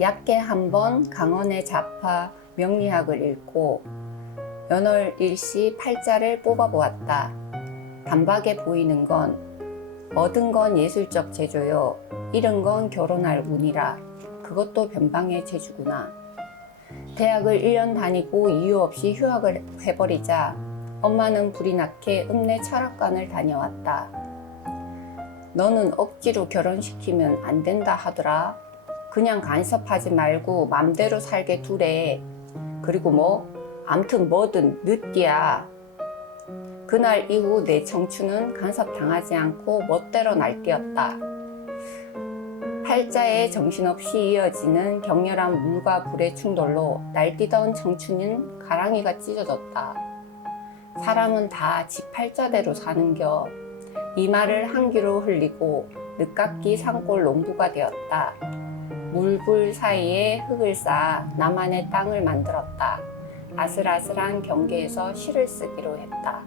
얕게 한번 강원의 자파 명리학을 읽고 연월 일시 팔자를 뽑아보았다. 단박에 보이는 건 얻은 건 예술적 재조요. 잃은 건 결혼할 운이라. 그것도 변방의 재주구나. 대학을 1년 다니고 이유 없이 휴학을 해버리자 엄마는 불이 나게 읍내 철학관을 다녀왔다. 너는 억지로 결혼시키면 안 된다 하더라. 그냥 간섭하지 말고 맘대로 살게 두래. 그리고 뭐, 암튼 뭐든 늦디야. 그날 이후 내 청춘은 간섭 당하지 않고 멋대로 날뛰었다. 팔자에 정신없이 이어지는 격렬한 물과 불의 충돌로 날뛰던 청춘은 가랑이가 찢어졌다. 사람은 다 지 팔자대로 사는겨. 이 말을 한 귀로 흘리고 늦깎이 산골 농부가 되었다. 물불 사이에 흙을 쌓아 나만의 땅을 만들었다. 아슬아슬한 경계에서 시를 쓰기로 했다.